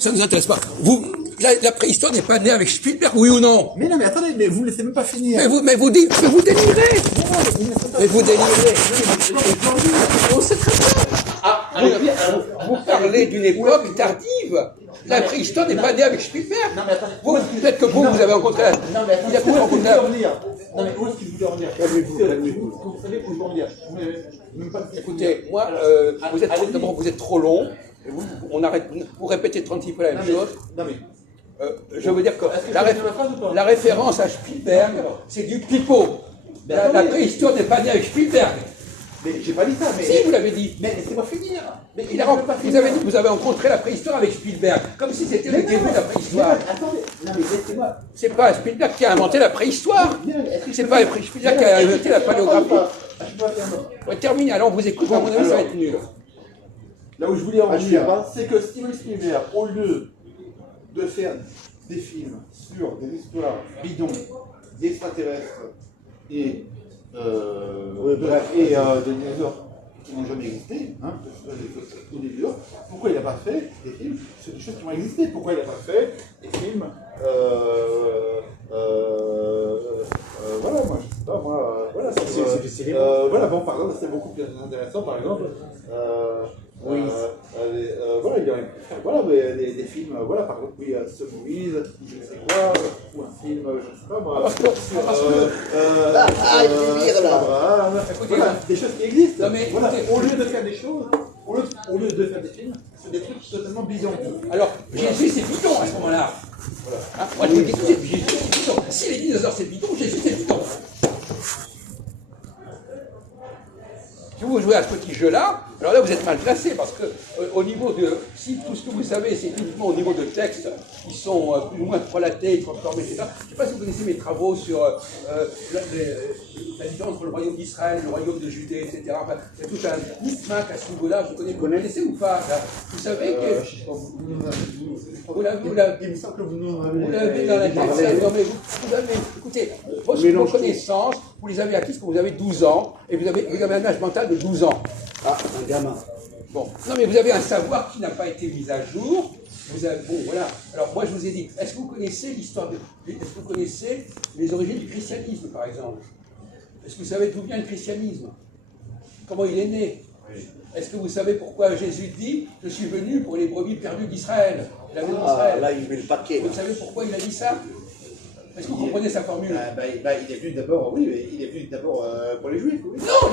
Ça ne nous intéresse pas. La préhistoire n'est pas née avec Spielberg, oui ou non? Mais non, mais attendez, mais vous ne laissez même pas finir. Mais vous délirez. Mais vous délirez. On sait très bien. Vous parlez d'une époque tardive. La préhistoire n'est pas née avec Spielberg. Non, mais attendez. Peut-être que vous avez rencontré la... Non, mais attendez, Il a peut-être rencontré la... Non, mais où est-ce qu'il voulait en venir? Vous savez où je veux en venir. Écoutez, moi, vous êtes trop long. On arrête, vous répétez 36 fois la même chose. Non, mais... je veux dire que la référence à Spielberg, c'est du pipeau. La préhistoire n'est pas née avec Spielberg. Mais j'ai pas dit ça, mais... Si, vous l'avez dit. Mais laissez-moi finir. Mais vous avez dit que vous avez rencontré la préhistoire avec Spielberg, comme si c'était le début de la préhistoire. Attendez, non mais laissez-moi... C'est pas Spielberg qui a inventé la préhistoire. C'est pas Spielberg qui a inventé la paléographie. Ouais, terminé, alors on vous écoute, à mon avis ça va être nul. Là où je voulais en venir, c'est que Steven Spielberg, au lieu de faire des films sur des histoires bidons, d'extraterrestres et de dinosaures qui n'ont jamais existé, hein, ou des dinosaures, pourquoi il n'a pas fait des films sur des choses qui ont existé? Pourquoi il n'a pas fait des films voilà, moi je sais pas, moi, voilà, voilà, bon, par exemple, c'est beaucoup plus intéressant, par exemple, oui. Voilà, il aurait pu faire voilà, des films, voilà, par exemple, oui, Subway, je ne sais quoi, ou un film, je ne sais pas moi, voilà, des choses qui existent. Non, mais, voilà, au lieu de faire des choses, au lieu de faire des films, c'est des trucs totalement bidons. Alors, Jésus c'est bidon à ce moment-là. Voilà. Hein, moi je vous dis que Jésus c'est bidon. Si les dinosaures c'est bidon, Jésus c'est bidon. Si vous jouez à ce petit jeu-là, alors là vous êtes mal placé parce que au niveau de, si tout ce que vous savez c'est uniquement au niveau de textes qui sont plus ou moins relatés, transformés, etc. Je ne sais pas si vous connaissez mes travaux sur la différence entre le royaume d'Israël, le royaume de Judée, etc. Enfin, il y a tout un micmac à ce niveau-là. Vous connaissez ou pas là? Vous savez que vous l'avez, il me semble que vous l'avez dans la tête. Non mais vous l'avez. Écoutez, vos connaissances, vous les avez acquises quand vous avez 12 ans et vous avez un âge mental de 12 ans. Ah, un gamin. Bon, non mais vous avez un savoir qui n'a pas été mis à jour. Bon, voilà. Alors moi je vous ai dit, est-ce que vous connaissez l'histoire est-ce que vous connaissez les origines du christianisme par exemple? Est-ce que vous savez d'où vient le christianisme? Comment il est né? Oui. Est-ce que vous savez pourquoi Jésus dit « Je suis venu pour les brebis perdues d'Israël » là il met le paquet. Vous savez pourquoi il a dit ça? Est-ce que vous comprenez sa formule? Il est venu d'abord, oui, mais il est venu d'abord pour les Juifs. Oui. Non,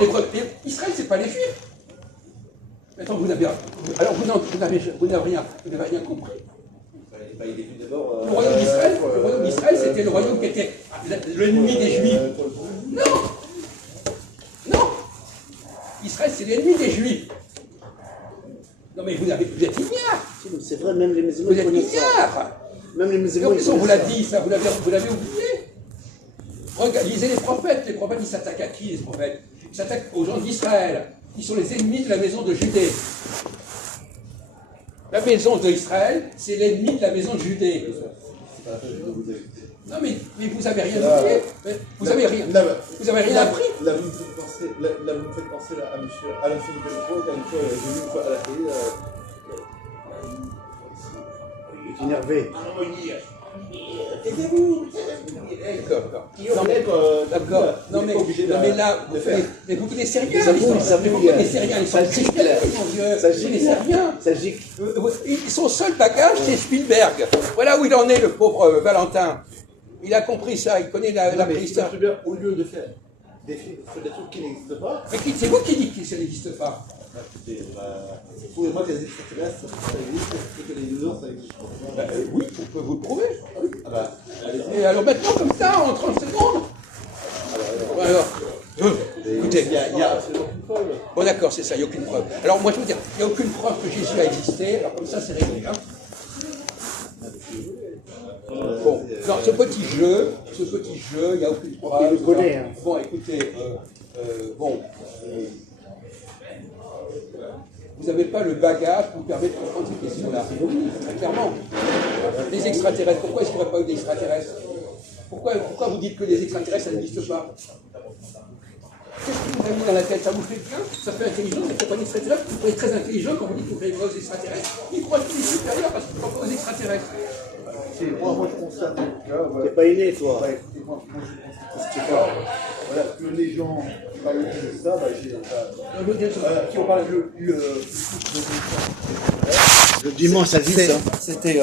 Israël, c'est pas les Juifs. Attends, vous n'avez rien compris. Il est venu d'abord. Le royaume d'Israël, c'était le royaume qui était l'ennemi des Juifs. Non. Israël, c'est l'ennemi des Juifs. Non, mais vous êtes ignares. C'est vrai, même les musulmans. Vous êtes ignares. Même les musulmans. On vous l'a dit, ça, vous l'avez oublié. Regardez, lisez les prophètes. Les prophètes, ils s'attaquent à qui, les prophètes? Ils s'attaquent aux gens d'Israël. Ils sont les ennemis de la maison de Judée. La maison d'Israël, c'est l'ennemi de la maison de Judée. Non, mais vous avez rien oublié. Vous avez rien appris. Là, vous me faites penser à M. Alain Philippe Pellicot, j'ai vu une fois à la télé. Il est énervé. Taisez-vous. D'accord. Non, mais là, vous connaissez rien. Vous connaissez rien. Ils sont mon Dieu. Vous connaissez rien. Son seul bagage, c'est Spielberg. Voilà où il en est, le pauvre Valentin. Il a compris ça, il connaît la préhistoire. Au lieu de faire des films sur des trucs qui n'existent pas. Mais c'est vous qui dites que ça n'existe pas. Prouvez-moi que les extraterrestres, ça existe et que les dinosaures, ça existe. Oui, on peut vous le prouver. Et alors maintenant, comme ça, en 30 secondes. Écoutez, il y a absolument aucune preuve. Bon d'accord, c'est ça, il n'y a aucune preuve. Alors moi je veux dire, il n'y a aucune preuve que Jésus a existé, alors comme ça c'est réglé. Hein. Bon, dans ce petit jeu, il n'y a aucune preuve. Il le connaît. Hein. Bon, écoutez, vous n'avez pas le bagage pour vous permettre de comprendre ces questions-là. Très clairement. Les extraterrestres, pourquoi est-ce qu'il n'y aurait pas eu d'extraterrestres? Pourquoi vous dites que les extraterrestres, ça n'existe pas? Qu'est-ce qui vous a mis dans la tête? Ça vous fait bien? Ça fait intelligent? Vous comprenez extraterrestres? Vous croyez très intelligent quand vous dites que vous croyez aux extraterrestres? Ils croient qu'ils sont supérieurs parce qu'ils croient pas aux extraterrestres. Moi, je constate en tout cas. T'es pas inné, toi. Bah, écoutez, moi, je constate pas. Voilà, que les gens qui parlent de ça, bah, qui ont parlé Le dimanche, ça dit ça. C'était